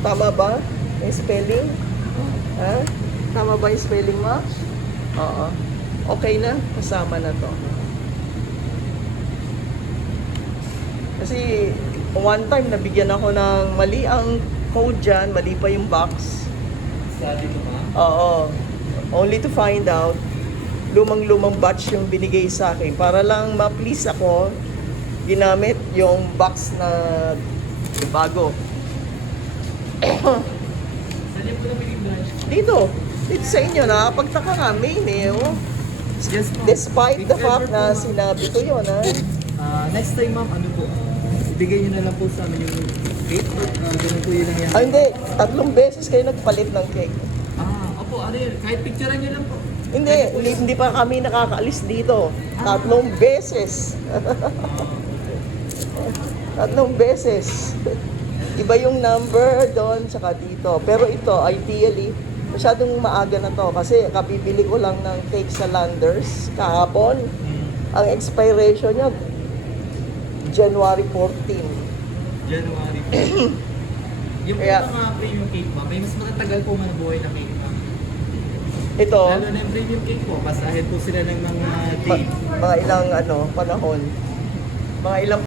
Tama ba yung spelling? Ha? Tama ba yung spelling mo? Oo. Okay na? Kasama na to. Kasi one time nabigyan ako ng mali ang code dyan, mali pa yung box. Sabi ko ma? Oo. Only to find out, lumang-lumang batch yung binigay sa akin. Para lang ma-please ako, ginamit yung box na bago. Saan niyo po nabiging branch? Dito sa inyo, nakapagtaka kami eh. Oh. Yes ma'am. Despite the If fact ever na po, ma'am, sinabi ko yun, ha? next time ma'am, ano po, ibigay niyo na lang po sa amin yung cake. Ganun po yun ang yan. Ah, hindi. 3 beses kayo nagpalit ng cake. Opo, ano yun, kahit picturean niyo lang po. Hindi pa kami nakakaalis dito. 3 beses. 3 beses. Iba yung number doon, tsaka dito. Pero ito, ideally, masyadong maaga na to. Kasi kapibili ko lang ng cake sa Landers kahapon. Ang expiration niya, January 14. January po. Yung Kaya- po mga premium cake ma'am, may mas matatagal po man buhay na cake ma'am. Ito, Lalo na yung premium cake po, basahin po sila ng mga date. mga ilang panahon. Mga ilang